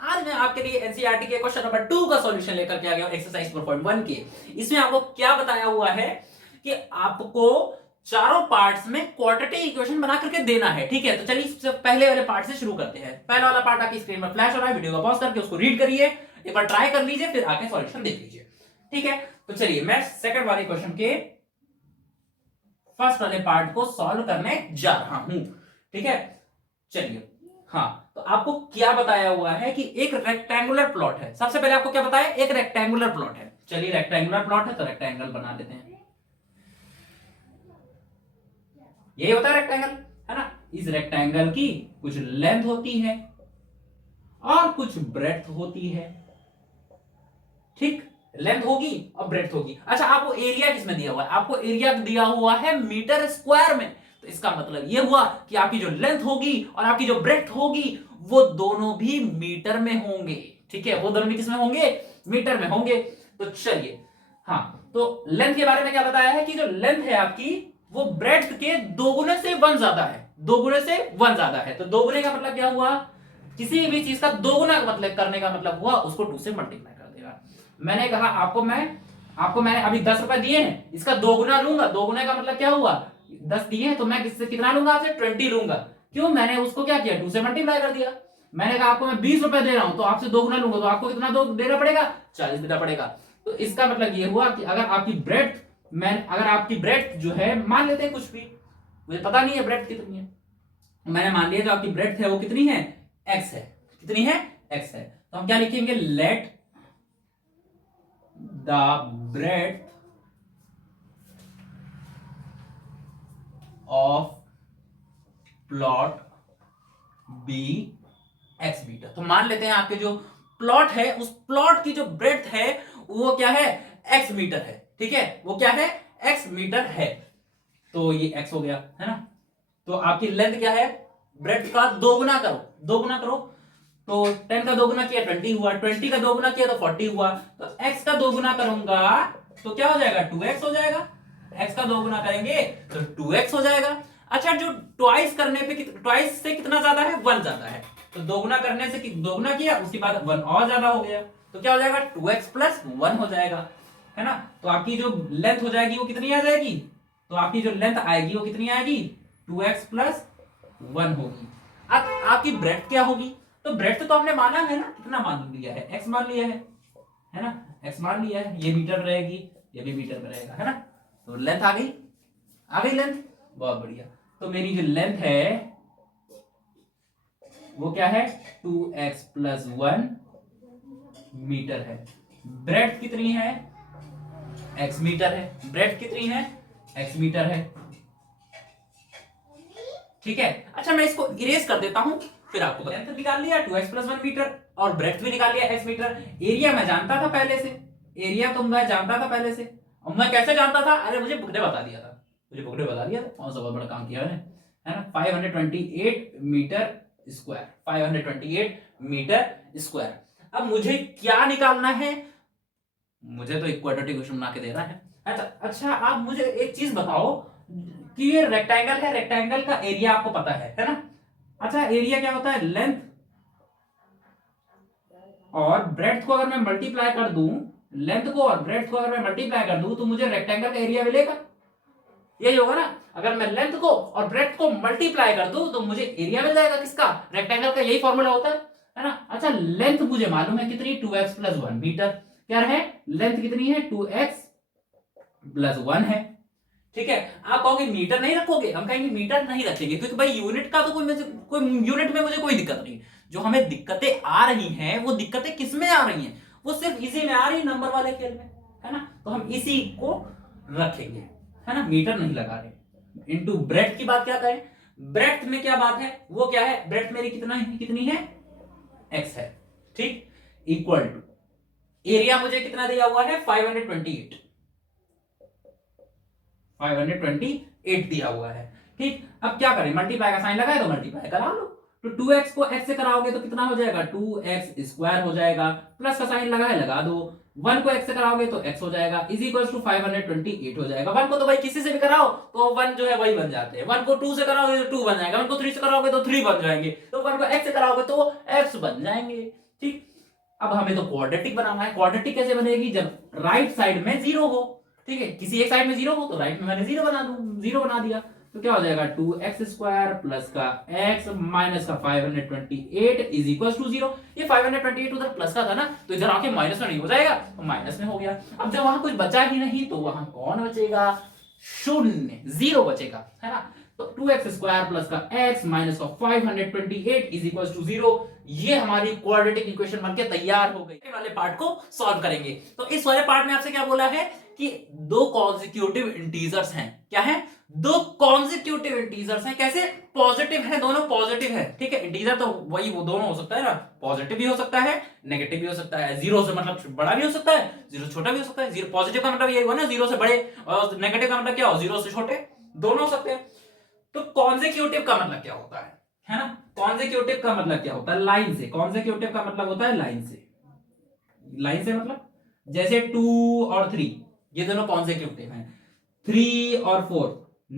आज मैं आपके लिए एनसीईआरटी के क्वेश्चन नंबर 2 का सॉल्यूशन लेकर के आ गया हूं एक्सरसाइज 4.1 के। इसमें आपको क्या बताया हुआ है कि आपको चारों पार्ट्स में क्वाड्रेटिक इक्वेशन बना करके देना है। ठीक है, तो चलिए सबसे पहले वाले पार्ट से शुरू करते हैं। पहला वाला पार्ट आपकी स्क्रीन पर फ्लैश हो रहा है, वीडियो को पॉज करके उसको रीड करिए, एक बार ट्राई कर लीजिए, फिर आके सॉल्यूशन देख लीजिए। ठीक है, तो चलिए मैं सेकंड वाले क्वेश्चन के फर्स्ट वाले पार्ट को सॉल्व करने जा रहा हूं। ठीक है, चलिए। हाँ, तो आपको क्या बताया हुआ है कि एक रेक्टेंगुलर प्लॉट है। सबसे पहले आपको क्या बताया, एक रेक्टेंगुलर प्लॉट है। चलिए रेक्टेंगुलर प्लॉट है तो रेक्टेंगल बना देते हैं। यही होता है रेक्टेंगल, है ना। इस रेक्टेंगल की कुछ लेंथ होती है और कुछ ब्रेड्थ होती है। ठीक, लेंथ होगी और ब्रेड्थ होगी। अच्छा, आपको एरिया किसमें दिया हुआ है, आपको एरिया दिया हुआ है मीटर स्क्वायर में। तो इसका मतलब यह हुआ कि आपकी जो लेंथ होगी और आपकी जो ब्रेड्थ होगी वो दोनों भी मीटर में होंगे। ठीक है, वो दोनों भी किसमें होंगे, मीटर में होंगे। तो चलिए, हाँ, तो लेंथ के बारे में क्या बताया है कि जो लेंथ है आपकी वो ब्रेड्थ के दोगुने से वन ज्यादा है। दोगुने से वन ज्यादा है, तो दोगुने का मतलब क्या हुआ, किसी भी चीज का दोगुना मतलब करने का मतलब हुआ उसको 2 से मल्टीप्लाई कर देगा। मैंने कहा आपको मैंने अभी 10 रुपए दिए हैं, इसका दोगुना लूंगा। दोगुने का मतलब क्या हुआ, 10 दिए हैं तो मैं किससे कितना लूंगा, आपसे 20 लूंगा। क्यों, मैंने उसको क्या किया, 2 से मल्टीप्लाई कर दिया। मैंने कहा आपको मैं 20 रुपए दे रहा हूं तो आपसे दोगुना लूंगा, तो आपको कितना दो देना पड़ेगा, 40 देना पड़ेगा। तो इसका मतलब ये हुआ कि अगर आपकी ब्रेड्थ जो है, मान लेते हैं कुछ भी, मुझे पता नहीं है ब्रेड्थ कितनी है, मैंने मान लिया जो आपकी ब्रेड्थ है वो कितनी है, एक्स है। कितनी है, एक्स है। तो हम क्या लिखेंगे, let the breadth of plot be x metre. तो मान लेते हैं आपके जो प्लॉट है उस प्लॉट की जो ब्रेड्थ है वो क्या है, एक्स मीटर है। ठीक है, वो क्या है, एक्स मीटर है। तो ये एक्स हो गया, है ना। तो आपकी लेंथ क्या है, ब्रेड्थ का दोगुना करो, दोगुना करो। तो 10 का दोगुना किया 20 हुआ, 20 का दोगुना किया तो 40 हुआ। तो x का दोगुना करूंगा तो क्या हो जाएगा, 2x हो जाएगा। x का दोगुना करेंगे तो 2x हो जाएगा। अच्छा, जो ट्वाइस करने पे ट्वाइस से कितना ज्यादा है, 1 ज्यादा है। तो दोगुना करने से दोगुना किया उसके बाद 1 और ज्यादा हो गया, तो क्या हो जाएगा, 2x प्लस 1 हो जाएगा, है ना। तो आपकी जो लेंथ हो जाएगी वो कितनी आ जाएगी, तो आपकी जो लेंथ आएगी वो कितनी आएगी, 2x प्लस 1 होगी। अब आपकी ब्रेड्थ क्या होगी, तो ब्रेड्थ तो हमने माना है ना, कितना मान लिया है, x मान लिया है ना, x मान लिया है। ये मीटर रहेगी, ये भी मीटर में रहेगा, है ना। तो लेंथ आ गई, आ गई लेंथ, बहुत बढ़िया। तो मेरी जो लेंथ है वो क्या है, 2x प्लस 1 मीटर है। ब्रेड्थ कितनी है, x मीटर है। ब्रेड्थ कितनी है, x मीटर है। ठीक है, अच्छा मैं इसको इरेज कर देता हूं, फिर आपको लेंथ निकाल लिया 2x प्लस 1 मीटर और ब्रेड्थ भी निकाल लिया x मीटर। एरिया मैं जानता था पहले से, एरिया तो मैं जानता था पहले से। और मैं कैसे जानता था, अरे मुझे बुक ने बता दिया था, मुझे बुक ने बता दिया था, कौन सा बहुत बड़ा काम किया मैंने, है ना। 528 मीटर स्क्वायर, 528 मीटर स्क्वायर। अब मुझे क्या निकालना है, मुझे तो इक्वाड्रेटिक इक्वेशन बना के देना है। अच्छा आप मुझे एक चीज बताओ कि ये रेक्टेंगल है, रेक्टेंगल का एरिया आपको पता है ना। अच्छा, एरिया क्या होता है, लेंथ और ब्रेड्थ को अगर मैं मल्टीप्लाई कर दूं, लेंथ को और ब्रेड्थ को अगर मैं मल्टीप्लाई कर दूं तो मुझे रेक्टेंगल का एरिया मिलेगा, यही होगा ना। अगर मैं लेंथ को और ब्रेड्थ को मल्टीप्लाई कर दूं तो मुझे एरिया मिल जाएगा किसका, रेक्टेंगल का। यही फॉर्मूला होता है ना। अच्छा, लेंथ मुझे मालूम है कितनी, 2x प्लस 1 मीटर। क्या रहे, लेंथ कितनी है, 2x प्लस 1 है। ठीक है, आप कहोगे मीटर नहीं रखोगे, हम कहेंगे मीटर नहीं रखेंगे क्योंकि भाई यूनिट का तो कोई यूनिट में मुझे कोई दिक्कत नहीं। जो हमें दिक्कतें आ रही हैं वो दिक्कतें किस में आ रही हैं, वो सिर्फ इसी में आ रही है, नंबर वाले खेल में, है ना। तो हम इसी को रखेंगे, है ना, मीटर नहीं लगा रहे। इनटू ब्रेड्थ की बात क्या करें, ब्रेड्थ में क्या बात है, वो क्या है, ब्रेड्थ मेरी कितनी है, एक्स है। ठीक, इक्वल टू एरिया मुझे कितना दिया हुआ है, 528, 528 दिया हुआ है। ठीक, अब क्या करें, मल्टीप्लाई का साइन लगाए तो मल्टीप्लाई करा लो। तो 2x को x से कराओगे तो कितना हो जाएगा, 2x स्क्वायर हो जाएगा, प्लस का साइन लगाए लगा दो। 1 को x से कराओगे तो x हो जाएगा, इज इक्वल टू 528 हो जाएगा। 1 को तो भाई किसी से भी कराओ तो 1 जो है वही बन जाते हैं। 1 को 2 से कराओगे तो 2 बन जाएगा, 1 को 3 से कराओगे तो 3 बन जाएंगे, तो 1 को x से कराओगे तो x बन जाएंगे। ठीक, अब हमें तो क्वाड्रेटिक बनाना है। क्वाड्रेटिक कैसे बनेगी, जब राइट साइड में जीरो हो, ठीक है, किसी एक साइड में जीरो हो तो राइट में मैंने जीरो बना दूं, जीरो बना दिया तो क्या हो जाएगा 2x² प्लस का x माइनस का 528 इज इक्वल टू 0। ये 528 उधर प्लस का था ना, तो इधर आके माइनस में नहीं हो जाएगा, तो माइनस में हो गया। अब जब वहां कुछ बचा ही नहीं तो वहां कौन बचेगा, शून्य, जीरो बचेगा, है ना। तो 2x² प्लस का x माइनस का 528 इज इक्वल टू 0, ये हमारी क्वाड्रेटिक इक्वेशन बनके तैयार हो गई। वाले पार्ट को सॉल्व करेंगे। तो इस वाले पार्ट में आपसे क्या बोला है कि दो कॉन्जिक्यूटिव इंटीजर्स हैं, क्या है, दो कॉन्जिक्यूटिव इंटीजर्स हैं, कैसे, पॉजिटिव है, दोनों पॉजिटिव है, ठीक है। इंटीजर तो वही वो दोनों हो सकता है ना, पॉजिटिव भी हो सकता है, नेगेटिव भी हो सकता है, जीरो से मतलब बड़ा भी हो सकता है, जीरो छोटा भी हो सकता है। जीरो पॉजिटिव का मतलब ये हुआ ना जीरो से बड़े, और नेगेटिव का मतलब क्या हो, जीरो से छोटे, दोनों हो सकते हैं। तो कॉन्जिक्यूटिव का मतलब क्या होता है ना, कॉन्जिक्यूटिव का मतलब क्या होता है, लाइन से, कॉन्जिक्यूटिव का मतलब होता है लाइन से, लाइन से मतलब जैसे 2 और 3 ये दोनों कॉन्जिक्यूटिव हैं, 3 और 4,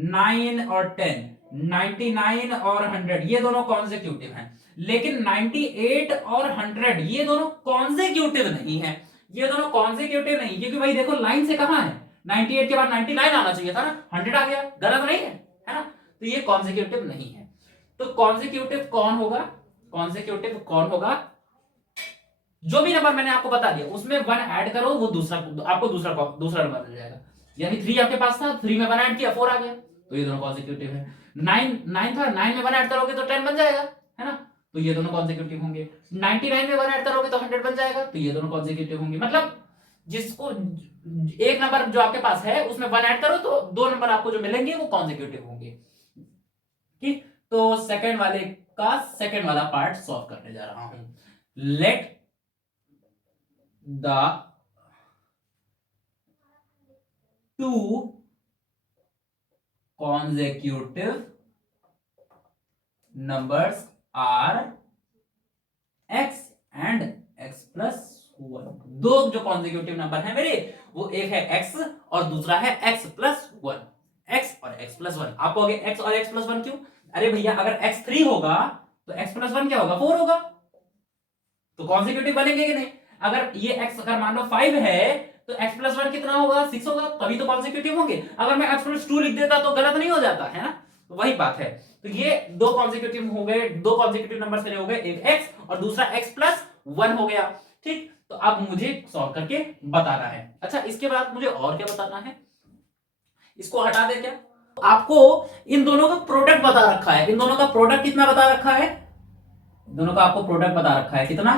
9 और 10, 99 और 100 ये दोनों कॉन्जिक्यूटिव हैं। लेकिन 98 और 100 ये दोनों कॉन्जिक्यूटिव नहीं है, ये दोनों कॉन्जिक्यूटिव नहीं, क्योंकि भाई देखो लाइन से कहां है, 98 के बाद 99 आना चाहिए था ना, 100 आ गया, गलत नहीं है ना, तो ये कॉन्जिक्यूटिव नहीं है। तो कॉन्जिक्यूटिव कौन होगा, कॉन्जिक्यूटिव कौन होगा, जो भी नंबर मैंने आपको बता दिया उसमें 1 ऐड करो, वो दूसरा आपको दूसरा नंबर मिल जाएगा। यानी 3 आपके पास था, 3 में 1 ऐड किया 4 आ गया, तो ये दोनों कॉन्जिक्यूटिव है। 9 था, 9 में 1 ऐड करोगे तो 10 बन जाएगा, है ना, तो ये दोनों कॉन्जिक्यूटिव होंगे। 99 में 1 ऐड करोगे तो 100 बन जाएगा, तो ये दोनों कॉन्जिक्यूटिव होंगे। मतलब जिसको एक नंबर जो आपके पास है उसमें 1 ऐड करो तो दो नंबर आपको जो मिलेंगे वो कॉन्जिक्यूटिव होंगे। ठीक, तो सेकंड वाले का सेकंड वाला पार्ट सॉल्व करने जा रहा हूं। Let the two consecutive numbers are x and x plus 1। दो जो कॉन्जिक्यूटिव नंबर है मेरे, वो एक है x और दूसरा है x plus 1, x और x plus 1। आप कहोगे x और x plus 1 क्यों, अरे भैया अगर x 3 होगा तो x plus 1 क्या होगा, 4 होगा, तो कॉन्जिक्यूटिव बनेंगे कि नहीं। अगर ये x अगर मान लो 5 है तो x प्लस 1 कितना होगा, 6 होगा, तभी तो कॉन्जिक्यूटिव होंगे। अगर मैं x प्लस 2 लिख देता तो गलत नहीं हो जाता, है ना, तो वही बात है। तो ये दो कॉन्जिक्यूटिव हो गए, दो कॉन्जिक्यूटिव नंबर से हो गए, एक x और दूसरा x प्लस 1 हो गया। ठीक, तो अब मुझे सॉल्व करके बताना है। अच्छा, इसके बाद मुझे और क्या बताना है, इसको हटा दे क्या, आपको इन दोनों का प्रोडक्ट बता रखा है, इन दोनों का प्रोडक्ट कितना बता रखा है, दोनों का आपको प्रोडक्ट बता रखा है कितना,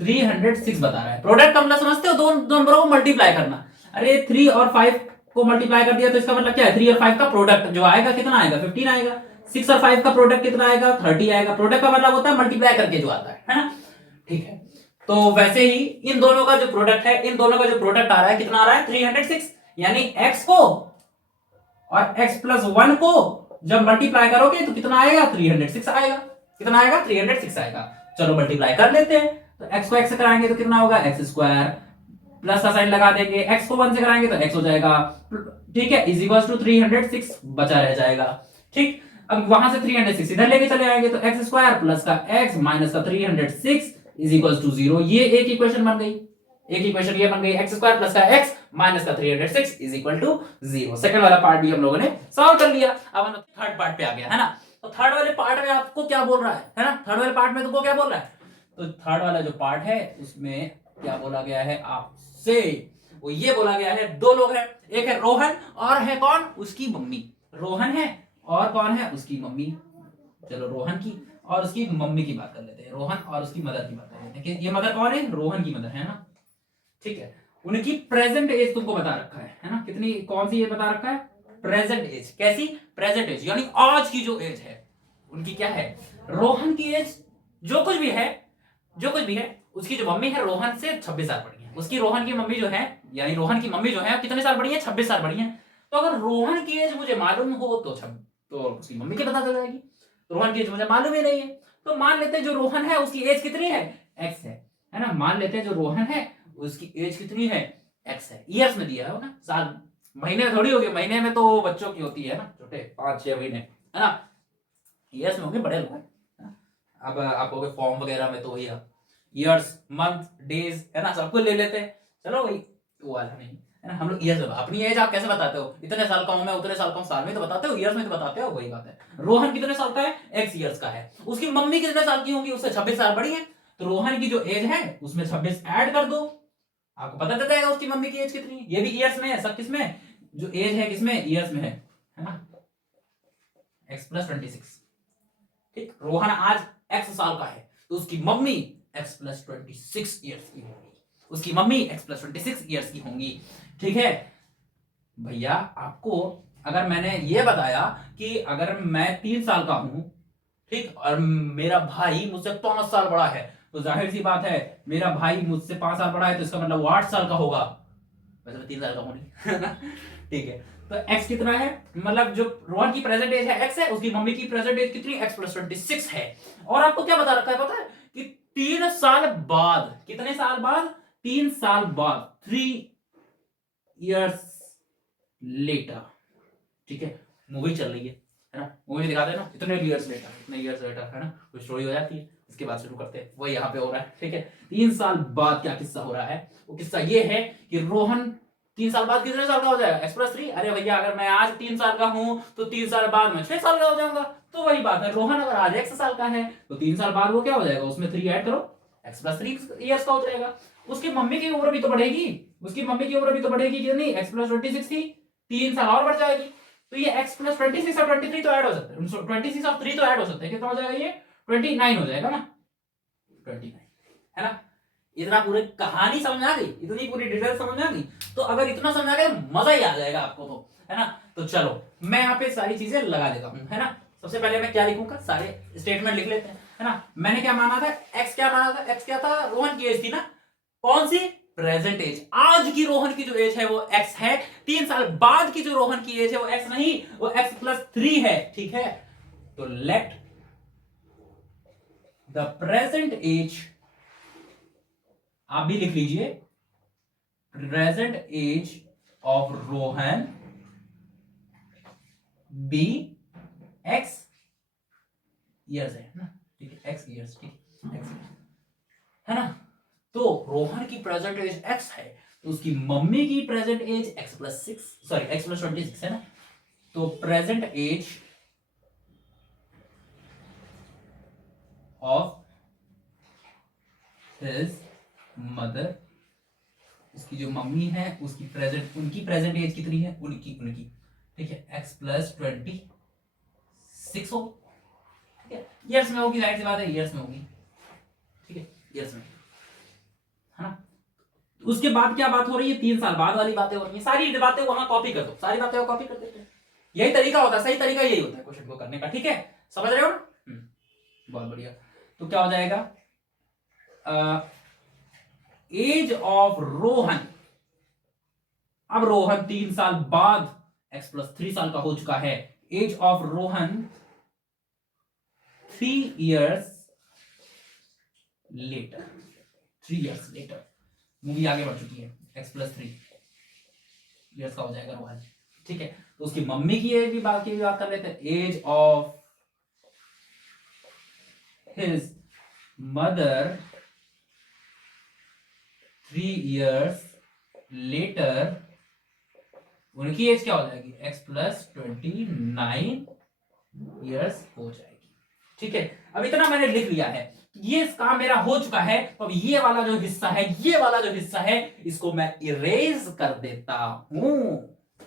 306 बता रहा है। प्रोडक्ट का मतलब समझते हो, दो नंबरों को मल्टीप्लाई करना। अरे 3 और 5 को मल्टीप्लाई कर दिया तो इसका मतलब क्या है, 3 और 5 का प्रोडक्ट जो आएगा कितना आएगा, 15 आएगा। 6 और 5 का प्रोडक्ट कितना आएगा, 30 आएगा। प्रोडक्ट का मतलब होता है मल्टीप्लाई करके जो आता है ना। ठीक है, तो वैसे ही इन दोनों का जो प्रोडक्ट है, इन दोनों का जो प्रोडक्ट आ रहा है कितना आ रहा है, 306। यानी x को और x प्लस 1 को जब मल्टीप्लाई करोगे तो कितना आएगा, 306 आएगा। कितना आएगा, 306 आएगा। चलो मल्टीप्लाई कर लेते हैं। तो x को x से कराएंगे तो कितना होगा, x स्क्वायर, प्लस का साइन लगा देंगे, x को 1 से कराएंगे तो x हो जाएगा, ठीक है, इज इक्वल टू 306 बचा रह जाएगा। ठीक, अब वहां से 306 इधर लेके चले आएंगे तो x स्क्वायर प्लस का x माइनस का 306 इज इक्वल टू 0। ये एक इक्वेशन बन गई, एक इक्वेशन ये बन गई, x स्क्वायर प्लस का x माइनस का 306 इज इक्वल टू 0। सेकंड वाला पार्ट भी हम लोगों ने सॉल्व कर लिया। अब हम थर्ड पार्ट पे आ गया, है ना। तो थर्ड वाले पार्ट में आपको क्या बोल रहा है ना, थर्ड वाले पार्ट में तुमको क्या बोल रहा है, तो थर्ड वाला जो पार्ट है उसमें क्या बोला गया है आपसे, वो ये बोला गया है, दो लोग हैं, एक है रोहन और है कौन, उसकी मम्मी। रोहन है और कौन है, उसकी मम्मी। चलो रोहन की और उसकी मम्मी की बात कर लेते हैं, रोहन और उसकी मदर की बात कर लेते हैं कि ये मदर कौन है, रोहन की मदर, है ना। ठीक है, उनकी प्रेजेंट एज तुमको बता रखा है ना, कितनी, कौन सी एज बता रखा है, प्रेजेंट एज। कैसी, प्रेजेंट एज, यानी आज की जो एज है उनकी क्या है, रोहन की एज जो कुछ भी है, जो कुछ भी है, उसकी जो मम्मी है रोहन से 26 साल बड़ी है। उसकी रोहन की मम्मी जो है, यानी रोहन की मम्मी जो है कितने साल बड़ी है, 26 साल बड़ी है। तो अगर रोहन की एज मुझे मालूम हो तो उसकी मम्मी की पता चल जाएगी। रोहन की एज मुझे मालूम ही नहीं है, तो मान लेते हैं जो रोहन है उसकी एज कितनी है, एक्स है ना। मान लेते हैं जो रोहन है उसकी एज कितनी है, एक्स है। ईयर्स में दिया है ना, साल, महीने में थोड़ी होगी, महीने में तो बच्चों की होती है ना, छोटे 5-6 महीने, है ना। ईयर्स में होंगे बड़े लोग हैं। अब आप कहोगे फॉर्म वगैरह में तो भैया ईयर्स, मंथ, डेज, है ना, सबको ले लेते हैं। चलो भाई वो वाला नहीं है ना, हम लोग ईयर्स, अपनी एज आप कैसे बताते हो, इतने साल का हूं मैं, उतने साल का हूं, साल में तो बताते हो, ईयर्स में तो बताते हो, वही बात है। रोहन कितने साल का है, एक्स ईयर्स का है। उसकी मम्मी कितने साल की होंगी, उससे 26 साल बड़ी है, तो रोहन की जो एज है उसमें 26 ऐड कर दो, आपको पता चल जाएगा उसकी मम्मी की एज कितनी है। ये भी ईयर्स में है, सब किसमें, जो एज है किसमें, ईयर्स में है ना, एक्स प्लस 26। ठीक, रोहन आज एक्स साल का है, तो उसकी मम्मी एक्स प्लस 26 ईयर्स की होगी, उसकी मम्मी एक्स प्लस 26 ईयर्स की होंगी। ठीक है भैया, आपको अगर मैंने ये बताया कि अगर मैं 3 साल का हूं, ठीक, और मेरा भाई मुझसे 5 साल बड़ा है, तो जाहिर सी बात है मेरा भाई मुझसे 5 साल बड़ा है, तो इसका मतलब वो 8 साल का होगा, वैसे मैं 3 साल का हूं नहीं, है ना। ठीक है, तो एक्स कितना है, मतलब जो रोहन की प्रेजेंट एज है एक्स है, उसकी मम्मी की प्रेजेंट एज कितनी, एक्स प्लस 26 है। और आपको क्या बता रखा है पता है, कि 3 साल बाद, कितने साल बाद, 3 साल बाद, 3 years लेटर। ठीक है, मूवी चल रही है ना, मूवी दिखाते हैं ना, इतने ईयर्स लेटर, इतने ईयर्स लेटर, है ना, कोई स्टोरी हो जाती है, इसके बाद शुरू करते हैं, वो यहाँ पे हो रहा है। ठीक है, 3 साल बाद क्या किस्सा हो रहा है, वो किस्सा ये है कि रोहन 3 साल बाद कितने साल का हो जाएगा, एक्स प्लस 3। अरे भैया, अगर मैं आज 3 साल का हूं तो 3 साल बाद में 6 साल का हो जाऊंगा, तो वही बात है, रोहन अगर आज एक्स साल का है तो 3 साल बाद वो क्या हो जाएगा, उसमें 3 ऐड करो, एक्स प्लस 3 ईयर्स का हो जाएगा। उसकी मम्मी की उम्र भी तो बढ़ेगी, उसकी मम्मी की उम्र भी तो बढ़ेगी कि नहीं, एक्स प्लस 26 थी, 3 साल और बढ़ जाएगी, तो ये x प्लस 26 और 23 तो ऐड हो सकते हैं, 26 और 3 तो ऐड हो सकते हैं, कितना हो जाएगा ये, 29 हो जाएगा ना, 29, है ना। इतना पूरी कहानी समझ आ गई, इतनी पूरी डिटेल समझ आ गई, तो अगर इतना समझ आ गया मजा ही आ जाएगा आपको, तो है ना। तो चलो मैं यहाँ पे सारी चीजें लगा देता हूँ, है ना। सबसे पहले मैं क्या लिखूंगा, सारे स्टेटमेंट लिख लेते हैं, है ना। मैंने क्या माना था, एक्स क्या माना था, एक्स क्या था, रोहन की एज थी ना, कौन सी, प्रेजेंट एज। आज की रोहन की जो एज है वो एक्स है, 3 साल बाद की जो रोहन की एज है वो एक्स नहीं, वो एक्स प्लस 3 है। ठीक है, तो लेट द प्रेजेंट एज, आप भी लिख लीजिए, present age of Rohan be x years है ना, ठीक है, एक्स ईयर्स, ठीक, एक्स है ना। तो रोहन की प्रेजेंट एज एक्स है, तो उसकी मम्मी की present age x plus 6, sorry x plus 26 है ना, तो present age of his mother, उसकी जो मम्मी है उसकी प्रेजेंट, उनकी प्रेजेंट एज कितनी है, उनकी उनकी ठीक है, एक्स प्लस 26 हो, ठीक है, ईयर्स में होगी, जाहिर सी बात है ईयर्स में होगी, ठीक है, ईयर्स में, है ना। उसके बाद क्या बात हो रही है, 3 साल बाद वाली बातें हो रही है, सारी बातें वहां कॉपी कर दो, सारी बातें कॉपी कर देते हैं, यही तरीका होता है, सही तरीका यही होता है क्वेश्चन को करने का। ठीक है, समझ रहे हो ना, बहुत बढ़िया। तो क्या हो जाएगा, एज ऑफ रोहन, अब रोहन 3 साल बाद एक्स प्लस 3 साल का हो चुका है, age of Rohan 3 years later, 3 years later, movie आगे बढ़ चुकी है, एक्स प्लस 3 ईयर्स का हो जाएगा रोहन। ठीक है, तो उसकी मम्मी की एज भी बाकी बात कर लेते हैं, age of his mother 3 years later, उनकी एज क्या हो जाएगी, एक्स प्लस 29 ईयर्स हो जाएगी। ठीक है, अब इतना मैंने लिख लिया है, ये काम मेरा हो चुका है, तो अब ये वाला जो हिस्सा है, ये वाला जो हिस्सा है, इसको मैं इरेज कर देता हूं।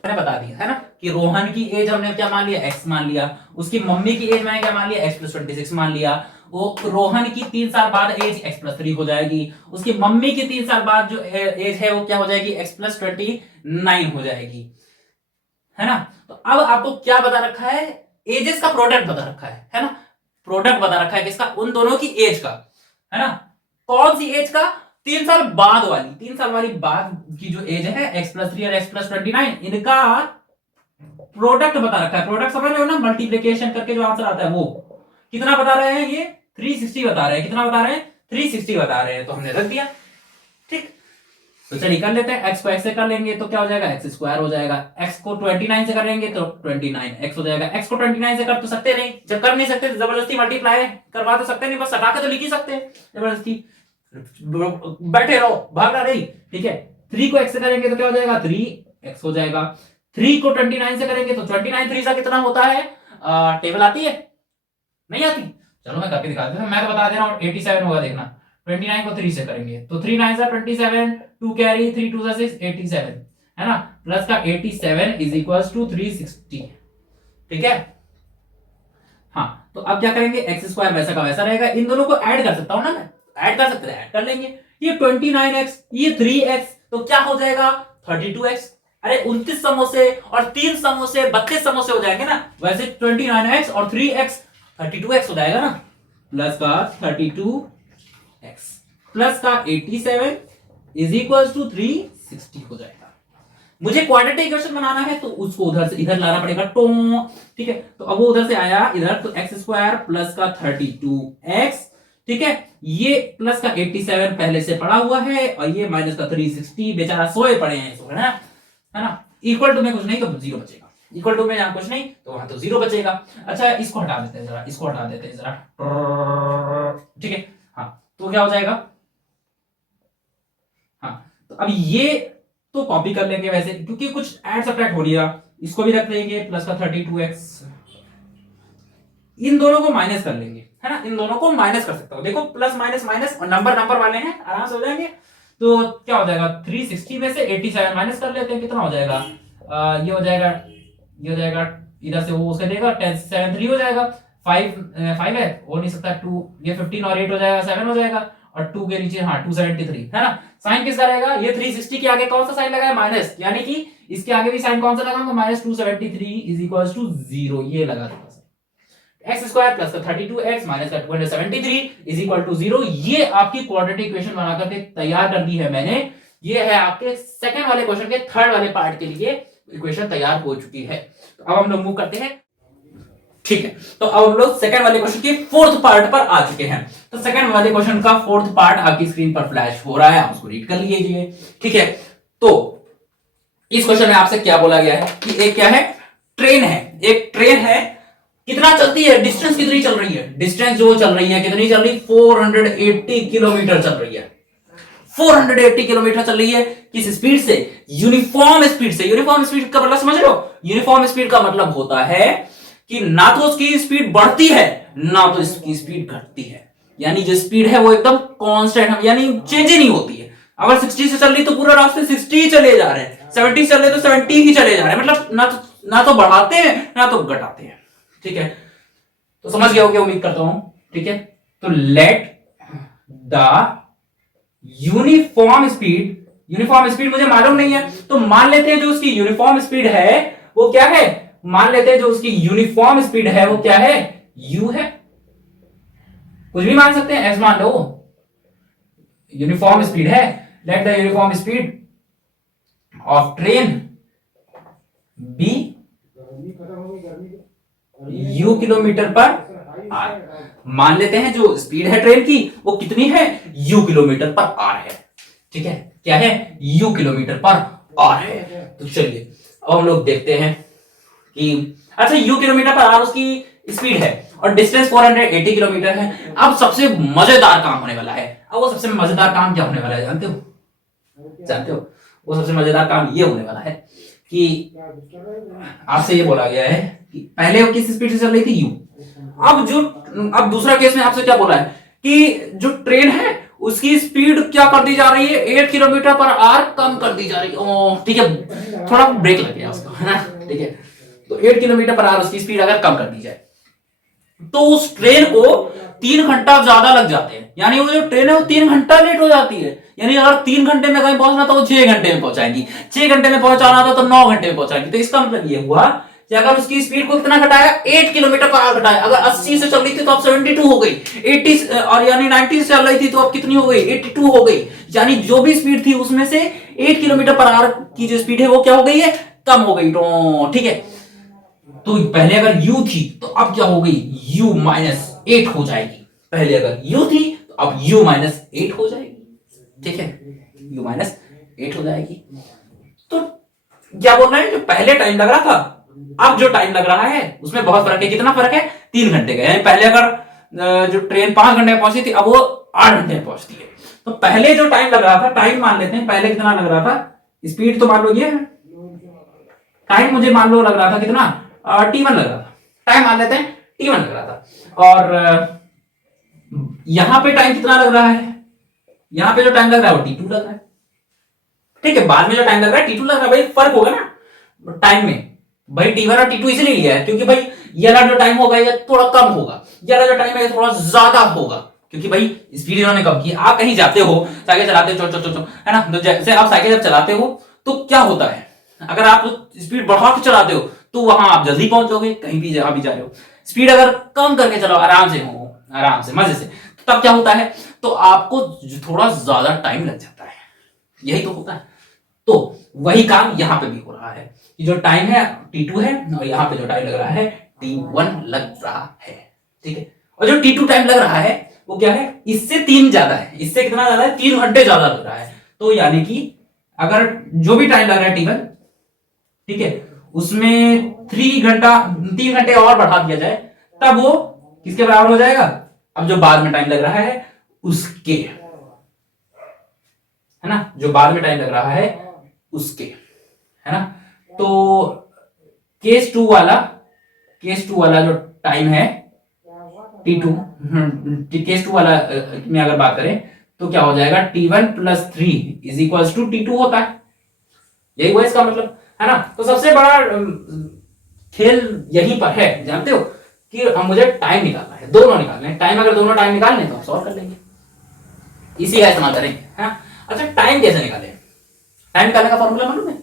मैंने बता दिया है ना कि रोहन की एज हमने क्या मान लिया, एक्स मान लिया, उसकी मम्मी की एज मैंने क्या मान लिया, एक्स प्लस 26 मान लिया, वो रोहन की 3 साल बाद एज एक्स प्लस 3 हो जाएगी, उसकी मम्मी की 3 साल बाद जो एज है वो क्या हो जाएगी, एक्स प्लस 29 हो जाएगी, है ना। तो अब आपको क्या बता रखा है, एजेस का प्रोडक्ट बता रखा है ना, प्रोडक्ट बता रखा है किसका, उन दोनों की एज का, है ना। कौन सी एज का, 3 साल बाद वाली, 3 साल वाली बाद की जो एज है एक्स प्लस 3 और एक्स प्लस 29, इनका प्रोडक्ट बता रखा है। प्रोडक्ट समझ रहे हो ना, मल्टीप्लीकेशन करके जो आंसर आता है वो कितना बता रहे हैं, ये 360 बता रहे हैं, कितना बता रहे हैं, 360 बता रहे हैं, तो हमने रख दिया। ठीक, तो चलिए कर लेते हैं, एक्स को एक्स से कर लेंगे तो क्या हो जाएगा, एक्स स्क्वायर हो जाएगा, एक्स को 29 से करेंगे तो 29 एक्स हो जाएगा, एक्स को 29 से कर तो सकते नहीं, जब कर नहीं सकते तो जबरदस्ती मल्टीप्लाई करवा तो सकते नहीं, बस सटा के तो लिख ही सकते हैं जबरदस्ती, बैठे रहो, भागना नहीं, ठीक है। 3 को x से करेंगे तो क्या हो जाएगा, 3x हो जाएगा। 3 को 29 से करेंगे तो 29 3 सा कितना होता है, टेबल आती है, नहीं आती, चलो मैं करके दिखा देता हूं, मैं तो बता दे रहा हूं, 87 होगा, देखना 29 को 3 से करेंगे तो 3 9 सा 27, 2 कैरी, 3 2 सा 6, 87 है ना, प्लस का 87 इज इक्वल्स टू 360, ठीक है। हाँ तो अब क्या करेंगे, एक्स स्क्वायर वैसा का वैसा रहेगा, इन दोनों को ऐड कर सकता हूं ना मैं, ऐड कर सकते हैं, ऐड कर लेंगे, ये 29x ये 3x तो क्या हो जाएगा 32x, अरे 29 समोसे और 3 समोसे 32 समोसे हो जाएंगे ना, वैसे 29x और 3x 32x हो जाएगा ना, प्लस का 32x प्लस का 87 इज इक्वल टू 360 हो जाएगा। मुझे क्वाड्रेटिक इक्वेशन बनाना है तो उसको उधर से इधर लाना पड़ेगा, टो, ठीक है। तो अब वो उधर से आया इधर, तो एक्स स्क्वायर प्लस का 32x, ठीक है, ये प्लस का 87 पहले से पड़ा हुआ है, और ये माइनस का 360, बेचारा सोए पड़े हैं इसको, है ना, इक्वल टू में कुछ नहीं तो जीरो बचेगा, इक्वल टू में यहां कुछ नहीं तो वहां तो जीरो बचेगा। अच्छा इसको हटा देते हैं जरा, इसको हटा देते हैं जरा, ठीक है। हाँ तो क्या हो जाएगा, हाँ तो अब ये तो कॉपी कर लेंगे वैसे, क्योंकि कुछ ऐड सब्ट्रैक्ट हो नहीं रहा, इसको भी रख देंगे प्लस का 32x, इन दोनों को माइनस कर लेंगे, है ना, इन दोनों को माइनस कर सकता हूं, देखो प्लस माइनस माइनस और नंबर नंबर वाले हैं, आराम से हो जाएंगे। तो क्या हो जाएगा 360 में से 87 माइनस कर लेते हैं, कितना हो जाएगा, ये हो जाएगा, ये हो जाएगा, इधर से वो उसका देगा 10 7 3 हो जाएगा, 5 है हो नहीं सकता, 2 ये 15 और 8 हो जाएगा 7 हो जाएगा, और 2 के नीचे हाँ 273 है ना। साइन किसका रहेगा, ये 360 के आगे कौन सा साइन लगा है, माइनस, यानी कि इसके आगे भी साइन कौन सा लगाऊंगा, माइनस 273 इज इक्वल टू 0, ये लगा दूंगा। एक्स स्क्वायर प्लस का 32x माइनस का 273 इज इक्वल टू 0, ये आपकी क्वाड्रेटिक इक्वेशन बना करके तैयार कर दी है मैंने। ये है आपके सेकंड वाले क्वेश्चन के थर्ड वाले पार्ट के लिए इक्वेशन तैयार हो चुकी है। तो अब हम लोग मूव करते हैं, ठीक है। तो अब हम लोग सेकंड वाले क्वेश्चन के फोर्थ पार्ट पर आ चुके हैं। तो सेकंड वाले क्वेश्चन का फोर्थ पार्ट आपकी स्क्रीन पर फ्लैश हो रहा है, आप उसको रीड कर लीजिए, ठीक है। तो इस क्वेश्चन में आपसे क्या बोला गया है कि एक क्या है, ट्रेन है, एक ट्रेन है, कितना चलती है, डिस्टेंस कितनी चल रही है, डिस्टेंस जो चल रही है कितनी चल रही, 480 किलोमीटर चल रही है, 480 किलोमीटर चल रही है, किस स्पीड से, यूनिफॉर्म स्पीड से। यूनिफॉर्म स्पीड का मतलब समझ रहे हो, यूनिफॉर्म स्पीड का मतलब होता है कि ना तो उसकी स्पीड बढ़ती है ना तो इसकी स्पीड घटती है, यानी जो स्पीड है वो एकदम कांस्टेंट, यानी चेंज ही नहीं होती है। अगर 60 से चल रही तो पूरा रास्ते 60 ही चले जा रहे हैं, 70 चल रहे तो 70 ही चले जा रहे हैं, मतलब ना तो बढ़ाते हैं ना तो घटाते हैं, ठीक है। तो समझ गया हो क्या, उम्मीद करता हूं, ठीक है। तो लेट द यूनिफॉर्म स्पीड मुझे मालूम नहीं है, तो मान लेते हैं जो उसकी यूनिफॉर्म स्पीड है वो क्या है, मान लेते हैं जो उसकी यूनिफॉर्म स्पीड है वो क्या है, u है, कुछ भी मान सकते हैं, एस मान लो, यूनिफॉर्म स्पीड है, let the uniform speed of train be u kilometre पर आर। मान लेते हैं जो स्पीड है ट्रेन की वो कितनी है, u किलोमीटर पर आर है, ठीक है, क्या है, u किलोमीटर पर आर है। तो चलिए अब हम लोग देखते हैं कि अच्छा u किलोमीटर पर आर उसकी स्पीड है और डिस्टेंस 480 किलोमीटर है। अब सबसे मजेदार काम होने वाला है, अब वो सबसे मजेदार काम क्या होने वाला है जानते हो, वो सबसे मजेदार काम ये होने वाला है कि आपसे ये बोला गया है कि पहले वो किस स्पीड से चल रही थी u, अब दूसरा केस में आपसे क्या बोला है कि जो ट्रेन है उसकी स्पीड क्या कर दी जा रही है, 8 किलोमीटर पर आवर कम कर दी जा रही है, ठीक है, थोड़ा ब्रेक लग गया उसको, है ना, ठीक है। तो 8 किलोमीटर पर आवर उसकी स्पीड अगर कम कर दी जाए तो उस ट्रेन को 3 घंटा ज्यादा लग जाते हैं, यानी वो जो ट्रेन है वो 3 घंटा लेट हो जाती है, यानी अगर 3 घंटे में कहीं पहुंचना तो वो 6 घंटे में पहुंचाएंगी, 6 घंटे में पहुंचाना था तो 9 घंटे में पहुंचाएंगी। तो इसका मतलब ये हुआ कि अगर उसकी स्पीड को कितना घटाया, 8 किलोमीटर पर आवर घटाया, अगर 80 से चल रही थी तो अब 72 हो गई, 80 और यानी 90 से चल रही थी तो अब कितनी हो गई, 82 हो गई, यानी जो भी स्पीड थी उसमें से 8 किलोमीटर पर आवर की जो स्पीड है वो क्या हो गई है, कम हो गई, तो ठीक है। तो पहले अगर u थी तो अब क्या हो गई, u माइनस 8 हो जाएगी, पहले अगर u थी तो अब u माइनस 8 हो जाएगी, ठीक है, u माइनस 8 हो जाएगी। तो क्या बोल रहे हैं, जो पहले टाइम लग रहा था अब जो टाइम लग रहा है उसमें बहुत फर्क है, कितना फर्क है, 3 घंटे का। पहले अगर जो ट्रेन 5 घंटे में पहुंची थी अब वो 8 घंटे में पहुंचती है। तो पहले जो टाइम लग रहा था, टाइम मान लेते हैं पहले कितना लग रहा था, स्पीड तो मान लो ये टाइम मुझे मान लो लग रहा था कितना, T1 लग रहा था, टाइम मान लेते हैं T1 लग रहा था। और यहां पे टाइम कितना लग रहा है, यहां पे जो टाइम लग रहा है वो T2 लग रहा है। ठीक है, बाद में जो टाइम लग रहा है T2 लग रहा है, भाई फर्क होगा ना टाइम में। भाई T1 और T2 इसलिए लिया है क्योंकि भाई ये वाला जो टाइम होगा ये थोड़ा कम होगा, ये वाला जो टाइम है थोड़ा ज्यादा होगा, क्योंकि भाई स्पीड इन्होंने कम की। आप कहीं जाते हो साइकिल चलाते हो चो चो चो है ना, तो जैसे आप साइकिल जब चलाते हो तो क्या होता है, अगर आप स्पीड बढ़ा के चलाते हो तो वहां आप जल्दी पहुंच जाओगे, कहीं भी जहां भी जा रहे हो। स्पीड अगर कम करके चलाओ आराम से हो, आराम से मजे से, तो तब क्या होता है, तो आपको थोड़ा ज्यादा टाइम लग जाता है, यही तो होता है। तो वही काम यहां पे भी हो रहा है कि जो टाइम है T2 है और यहां पे जो टाइम लग रहा है T1 लग रहा है। ठीक है, और जो T2 टाइम लग रहा है वो क्या है, इससे 3 ज्यादा है, इससे कितना ज्यादा है, 3 घंटे ज्यादा लग रहा है। तो यानी कि अगर जो भी टाइम लग रहा है T1, ठीक है, उसमें 3 घंटे और बढ़ा दिया जाए तब वो किसके बराबर हो जाएगा, अब जो बाद में टाइम लग रहा है उसके, है ना, जो बाद में टाइम लग रहा है उसके, है ना। तो केस टू वाला जो टाइम है T2, केस 2 वाला में अगर बात करें तो क्या हो जाएगा, T1 + 3 is equals to T2 होता है, यही हुआ इसका मतलब, है ना। तो सबसे बड़ा खेल यहीं पर है, जानते हो कि हम मुझे टाइम निकालना है, दोनों निकालने हैं टाइम, अगर दोनों टाइम निकाल लें तो हम सॉल्व कर लेंगे, इसी का इस्तेमाल करेंगे, है ना। अच्छा, टाइम कैसे निकालें, टाइम निकालने का फॉर्मूला मालूम है,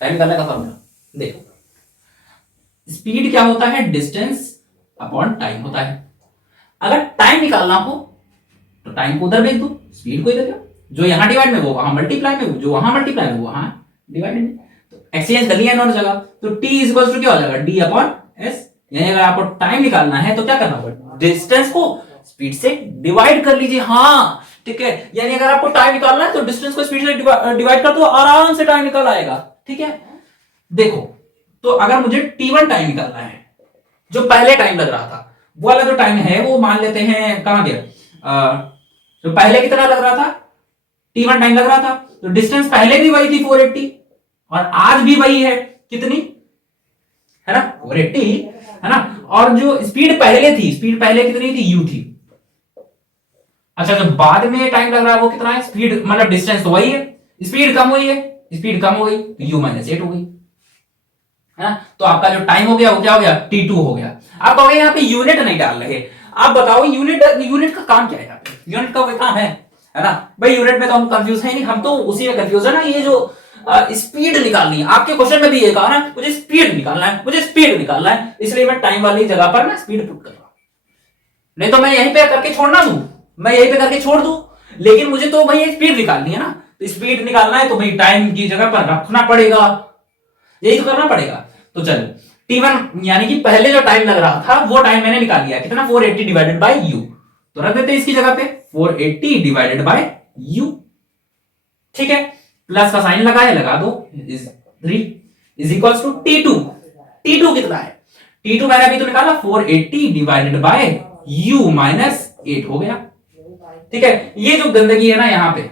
टाइम निकालने का फॉर्मूला देखो, स्पीड क्या होता है, डिस्टेंस अपॉन टाइम होता है। अगर टाइम निकालना हो तो टाइम को उधर भेज दो, स्पीड को इधर, जो यहां डिवाइड में वो वहां मल्टीप्लाई में, जो वहां मल्टीप्लाई में वो वहां डिवाइड में, तो एक्सचेंज कर लिया दोनों जगह। तो t इक्वल्स टू क्या हो जाएगा, d/s। यानी अगर आपको टाइम निकालना है तो क्या करना होगा, डिस्टेंस को स्पीड से डिवाइड कर लीजिए। हाँ ठीक है, यानी अगर आपको टाइम निकालना है तो डिस्टेंस को स्पीड से डिवाइड कर दो, आराम से टाइम निकल आएगा। ठीक है, देखो तो अगर मुझे T1 टाइम निकालना है, जो पहले टाइम लग रहा था वो वाला जो टाइम है वो मान लेते हैं कहां गया, जो पहले कितना लग रहा था, T1 टाइम लग रहा था, तो डिस्टेंस पहले भी वही थी 480 और आज भी वही है, कितनी है ना, 480, है ना। और जो स्पीड पहले थी, स्पीड पहले कितनी थी, u थी। अच्छा, जो बाद में टाइम लग रहा है वो कितना है, स्पीड मतलब डिस्टेंस तो वही है, स्पीड कम हुई है, स्पीड कम हो गई तो u - 8 हो गई, है ना। तो आपका जो टाइम हो गया वो क्या हो गया, T2 हो गया। आप कहोगे यहाँ पे यूनिट नहीं डाल रहे, आप बताओ यूनिट का काम क्या है, यहाँ पे यूनिट का कोई काम है ना भाई, यूनिट में तो हम कंफ्यूज है नहीं, हम तो उसी में कंफ्यूज है ना, ये जो स्पीड निकालनी है, आपके क्वेश्चन में भी ये कहा ना मुझे स्पीड निकालना है, मुझे स्पीड निकालना है, इसलिए मैं टाइम वाली जगह पर ना स्पीड पुट कर रहा हूं, नहीं तो मैं यहीं पे करके छोड़ना दूं, मैं यहीं पे करके छोड़ दूं, लेकिन मुझे तो भाई स्पीड निकालनी है ना, तो स्पीड निकालना है तो भाई टाइम की जगह पर रखना पड़ेगा, यही तो करना पड़ेगा। तो चलो T1 यानी कि पहले जो टाइम लग रहा था वो टाइम मैंने निकाल लिया, कितना 480 डिवाइडेड बाय u, तो रख देते हैं इसकी जगह पे 480 डिवाइडेड बाय u। ठीक है, प्लस का साइन लगाया, लगा दो, 3 is equals to T2। T2 कितना है, T2 मैंने अभी तो निकाला 480 डिवाइडेड बाय u - 8 हो गया। ठीक है, ये जो गंदगी है ना यहाँ पे,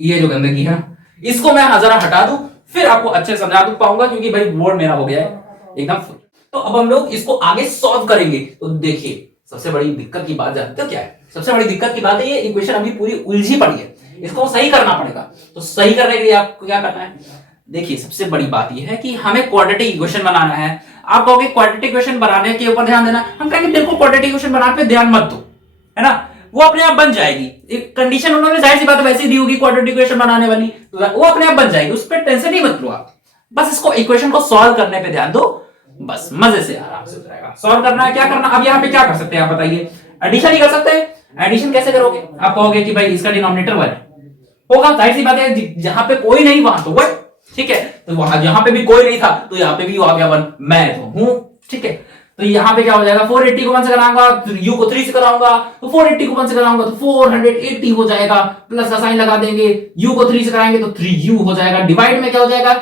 ये जो गंदगी है इसको मैं जरा हटा दूं, फिर आपको अच्छे समझा दू पाऊंगा, क्योंकि भाई बोर्ड मेरा हो गया है एकदम फुल। तो अब हम लोग इसको आगे सॉल्व करेंगे। तो देखिए सबसे बड़ी दिक्कत की बात जानते हो क्या है, सबसे बड़ी दिक्कत की बात है ये इक्वेशन अभी पूरी उलझी पड़ी है, इसको सही करना पड़ेगा। तो सही करने के लिए आपको क्या करना है, देखिए सबसे बड़ी बात यह है कि हमें क्वाड्रेटिक इक्वेशन बनाना है। आप कहोगे क्वाड्रेटिक इक्वेशन बनाने के ऊपर ध्यान देना, हम कहेंगे बिल्कुल क्वाड्रेटिक इक्वेशन बनाने पे ध्यान मत दो, है ना, वो अपने आप बन जाएगी, एक कंडीशन उन्होंने जाहिर सी बात है वैसे दी होगी क्वाड्रेटिक इक्वेशन बनाने वाली, तो वो अपने आप बन जाएगी, उस पर टेंशन ही मत लो आप, बस इसको इक्वेशन को सॉल्व करने पे ध्यान दो, बस मजे से आराम से जाएगा। सॉल्व करना है, क्या करना, अब यहाँ पे क्या कर सकते हैं आप बताइए, एडिशन ही कर सकते हैं। एडिशन कैसे करोगे, आप कहोगे कि भाई इसका डिनोमिनेटर 1 होगा, जाहिर सी बात है जहां पे कोई नहीं वहां तो 1, ठीक है, तो वहां जहां पे भी कोई नहीं था तो यहाँ पे भी आ गया 1, मैं तो हूं, ठीक है। तो यहाँ पे क्या हो जाएगा, 480 को 1 से कराऊंगा, u को 3 से कराऊंगा, तो 480 को 1 से कराऊंगा तो 480 हो जाएगा, प्लस का साइन लगा देंगे, u को 3 से कराएंगे तो 3u हो जाएगा, डिवाइड में क्या हो जाएगा,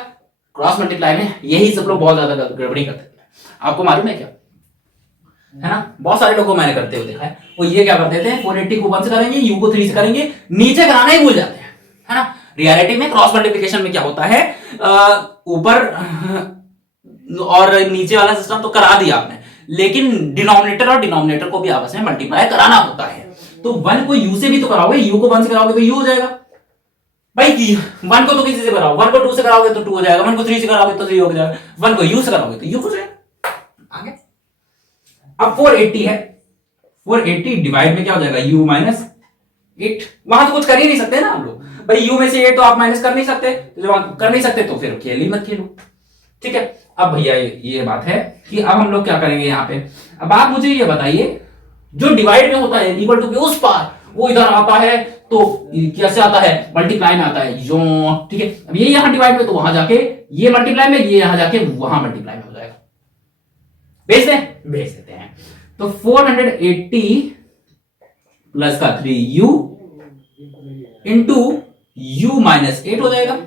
क्रॉस मल्टीप्लाई में, यही सब लोग बहुत ज्यादा गड़बड़ी करते हैं, आपको मालूम है क्या, है ना। बहुत सारे लोगों को मैंने करते हुए देखा है, वो ये क्या कर देते हैं 480 को 1 से करेंगे, u को 3 से करेंगे, नीचे कराना ही भूल जाते हैं, है ना। रियलिटी में क्रॉस मल्टीप्लिकेशन में क्या होता है, ऊपर और नीचे वाला सिस्टम तो करा दिया आपने, लेकिन डिनोमिनेटर और डिनोमिनेटर को भी आपस में मल्टीप्लाई कराना होता है। तो 1 को u से भी तो कराओगे, u को 1 से कराओगे तो u हो जाएगा भाई। 1 को तो किसी से कराओ, 1 को 2 से कराओगे तो 2 हो जाएगा, 1 को 3 से कराओगे तो 3 हो जाएगा, 1 को u से कराओगे तो u हो जाएगा। आगे अब 480 है, 480 डिवाइड में क्या हो जाएगा u माइनस 8। वहां तो कुछ कर ही नहीं सकते ना हम लोग भाई, u में से 8 तो आप माइनस कर नहीं सकते, तो जब आप कर नहीं सकते तो फिर खेल ही मत खेलो, ठीक है। अब भैया ये बात है कि अब हम लोग क्या करेंगे यहाँ पे। अब आप मुझे ये बताइए, जो डिवाइड में होता है इक्वल टू के उस पार, वो इधर आता है तो कैसे आता है, मल्टीप्लाई में आता है जो, ठीक है। अब ये यहाँ डिवाइड में तो वहां जाके ये मल्टीप्लाई में, ये यहाँ जाके वहां मल्टीप्लाई में हो जाएगा। भेज दें, भेज देते हैं। तो 480 प्लस का 3u इंटू u माइनस 8 हो जाएगा,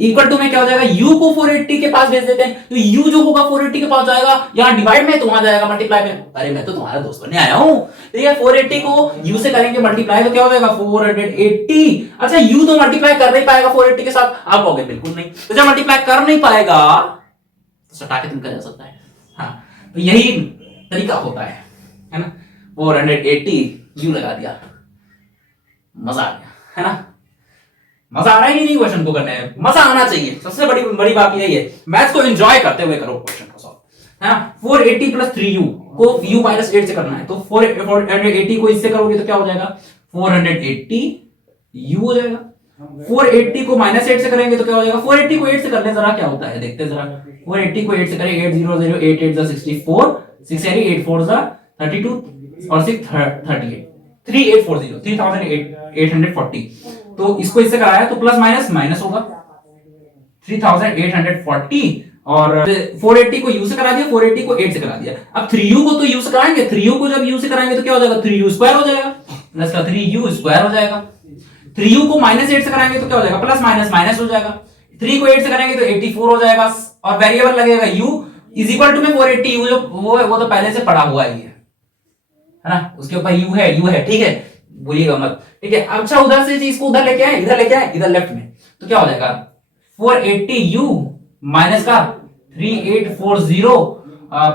इक्वल टू में क्या हो जाएगा, u को 480 के पास भेज देते हैं, तो u जो होगा 480 के पास जाएगा, यहां डिवाइड में तो वहां जाएगा मल्टीप्लाई में। अरे मैं तो तुम्हारा दोस्त बनने आया हूं, ठीक है। 480 को u से करेंगे मल्टीप्लाई तो क्या हो जाएगा 480। अच्छा u तो मल्टीप्लाई कर नहीं पाएगा 480 के साथ, आप कहोगे बिल्कुल नहीं, तो जब मल्टीप्लाई कर नहीं पाएगा तो सटा के तुमका जा सकता है। हाँ तो यही तरीका होता है ना। 480 u लगा दिया, मजा आ गया, है ना। मजा आ रहा है कि नहीं क्वेश्चन को करने में, मजा आना चाहिए, सबसे बड़ी बड़ी बात यही है। मैथ्स को एंजॉय करते हुए करो क्वेश्चन को सॉल्व, है ना। 480 प्लस 3u को u माइनस 8 से करना है, तो 480 को इससे करोगे तो क्या हो जाएगा 480 u हो जाएगा। 480 को माइनस 8 से करेंगे तो क्या हो जाएगा, 480 को 8 से कर ले जरा क्या होता है देखते हैं जरा। 480 को 8 से करें, 8 0 0 8 8 64, 6 8 4 32 और 6 38, 3840 3840। तो इसको इससे कराया तो प्लस माइनस माइनस होगा 3840, और 480 को u से करा दिया, 480 को 8 से करा दिया। अब 3u को तो u से कराएंगे, 3u को जब u से कराएंगे तो क्या हो जाएगा 3u स्क्वायर हो जाएगा, प्लस का 3u स्क्वायर हो जाएगा। 3u को माइनस 8 से कराएंगे तो क्या हो जाएगा, प्लस माइनस माइनस हो जाएगा। 3 को 8 से कराएंगे तो 84 हो जाएगा, और वेरिएबल लगेगा u इज इक्वल टू में 480, u जो वो तो पहले से पड़ा हुआ ही है ना, उसके ऊपर u है, ठीक है, भूलिएगा मत, ठीक है। अच्छा उधर से इसको उधर लेके आए, इधर लेके आए, इधर लेफ्ट में, तो क्या हो जाएगा 480u माइनस का 3840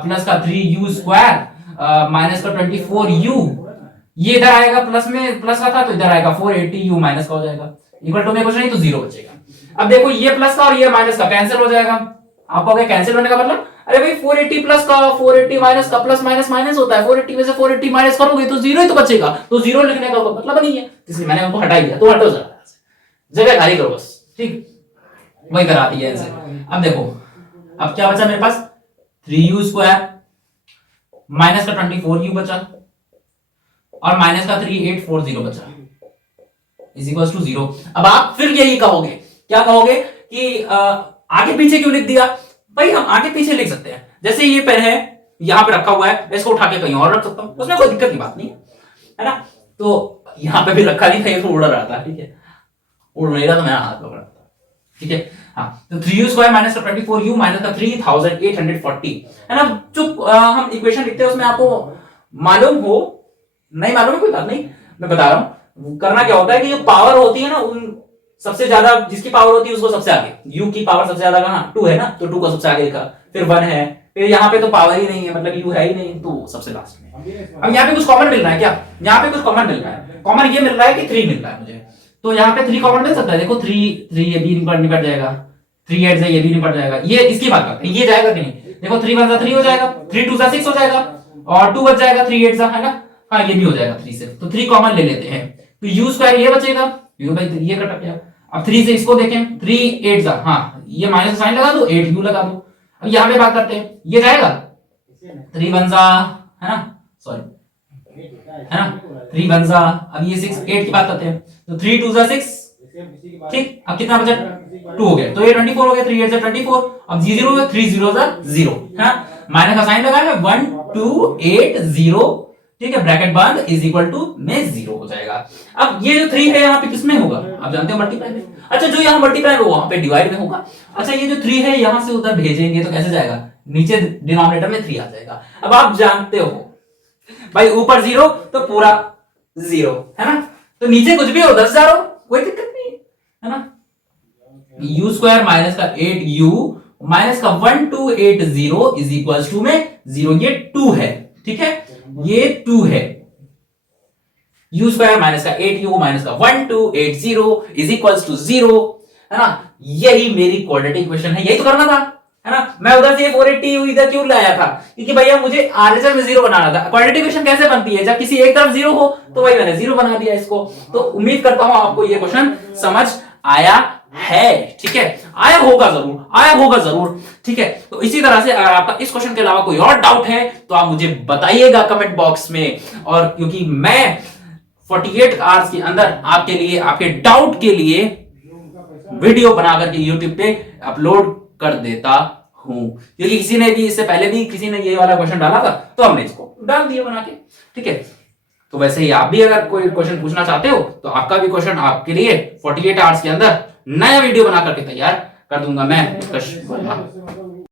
प्लस का 3u स्क्वायर माइनस का 24u, ये इधर आएगा प्लस में, प्लस का था तो इधर आएगा 480u माइनस का हो जाएगा, इक्वल टू में कुछ नहीं तो 0 बचेगा। अब देखो ये प्लस का और ये माइनस का कैंसिल हो जाएगा, आप कहोगे कैंसिल होने का मतलब, अरे भाई 480 प्लस का 480 माइनस का, प्लस माइनस माइनस होता है, 480 में से 480 माइनस करोगे तो 0 ही तो बचेगा, तो 0 लिखने का मतलब नहीं है, इसलिए मैंने उनको हटा दिया। तो हटो जरा, जगह खाली करो बस, ठीक, वही करा दिया ऐसे। अब देखो अब क्या बचा मेरे पास 3u स्क्वायर माइनस का 24u बचा और माइनस का 3840 बचा इज इक्वल टू 0। अब आप फिर यही कहोगे, क्या कहोगे कि आगे पीछे क्यों लिख दिया। भाई हम आगे पीछे लिख सकते हैं, जैसे ये पेन है यहाँ पे रखा हुआ है, मैं इसको उठा के कहीं और रख सकता हूँ, उसमें कोई दिक्कत की बात नहीं है ना। तो यहाँ पे भी रखा नहीं, कहीं तो उड़ रहा था, ठीक है, उड़ नहीं रहा तो मैं हाथ पकड़ा था, ठीक है। हाँ तो 3u स्क्वायर माइनस का 24u माइनस का 3840, है ना। जो हम इक्वेशन लिखते हैं उसमें आपको मालूम हो नहीं मालूम है कोई बात नहीं, मैं बता रहा हूँ करना क्या होता है कि जो पावर होती है ना, उन सबसे ज्यादा जिसकी पावर होती है उसको सबसे आगे, u की पावर सबसे ज्यादा कहां 2 है ना, तो 2 को सबसे आगे लिखा, फिर 1 है, फिर यहाँ पे तो पावर ही नहीं है, मतलब u है ही नहीं, तो सबसे लास्ट में। अब यहाँ पे कुछ कॉमन मिल रहा है क्या, यहाँ पे कुछ कॉमन मिल रहा है, कॉमन ये मिल रहा है कि 3 मिल रहा है मुझे, तो यहाँ पे 3 कॉमन मिल सकता है। देखो 3 ये भी निकट जाएगा, 3 8 से ये भी निकट जाएगा, ये इसकी बात करते हैं, ये जाएगा कि नहीं। देखो 3 1 3 हो जाएगा, 3 2 6 हो जाएगा, और 2 बच जाएगा, 3 8 है ना, हाँ ये भी हो जाएगा 3 से, तो 3 कॉमन ले लेते हैं, तो u स्क्वायर ये बचेगा, u भाई ये कट गया। अब 3 से इसको देखें, 3 8 हाँ ये माइनस साइन लगा दो, 8u लगा दो। अब यहाँ पे बात करते हैं, ये जाएगा 3 1 है ना, सॉरी है ना, 3 1 अब ये 6 8 की बात करते हैं, तो 3 2 6, ठीक। अब कितना बचा 2 हो गया, तो ये 24 हो गया, 3 8 24, अब 0 हो गया, 3 0 0 है ना, माइनस का साइन लगाया 1 2 8 0, ठीक है, ब्रैकेट बंद इज इक्वल टू में 0 हो जाएगा। अब ये जो 3 है यहाँ पे किसमें होगा, आप जानते हो मल्टीप्लाई में। अच्छा जो यहाँ मल्टीप्लाई होगा वहां पे डिवाइड में होगा। अच्छा ये जो 3 है यहाँ से उधर भेजेंगे तो कैसे जाएगा, नीचे डिनोमिनेटर में 3 आ जाएगा। अब आप जानते हो भाई ऊपर 0 तो पूरा 0 है ना, तो नीचे कुछ भी हो 10,000 हो कोई दिक्कत नहीं है ना। u स्क्वायर माइनस का 8u माइनस का 1280 इज इक्वल टू में 0, ये 2 है, ठीक है, ये 2 है। u स्क्वायर माइनस का 8u माइनस का 1280 इज इक्वल टू 0 है ना। यही मेरी क्वाड्रेटिक इक्वेशन है, यही तो करना था है ना। मैं उधर से 480 इधर क्यों लाया था, क्योंकि भैया मुझे आरएचएस में 0 बनाना था। क्वाड्रेटिक इक्वेशन कैसे बनती है, जब किसी एक तरफ 0 हो तो वही मैंने 0 बना दिया इसको। तो उम्मीद करता हूं आपको ये क्वेश्चन समझ आया है, ठीक है, आया होगा जरूर, ठीक है। तो इसी तरह से अगर आपका इस क्वेश्चन के अलावा कोई और डाउट है तो आप मुझे बताइएगा कमेंट बॉक्स में, और क्योंकि मैं 48 आवर्स के अंदर आपके लिए, आपके डाउट के लिए वीडियो बनाकर के YouTube पे अपलोड कर देता हूं, क्योंकि किसी ने भी इससे पहले भी किसी ने ये वाला क्वेश्चन डाला था तो हमने इसको डाल दिया बना के, ठीक है। तो वैसे ही आप भी अगर कोई क्वेश्चन पूछना चाहते हो तो आपका भी क्वेश्चन आपके लिए 48 आवर्स के अंदर नया वीडियो बना करके तैयार कर दूंगा मैं उत्कर्ष वर्मा।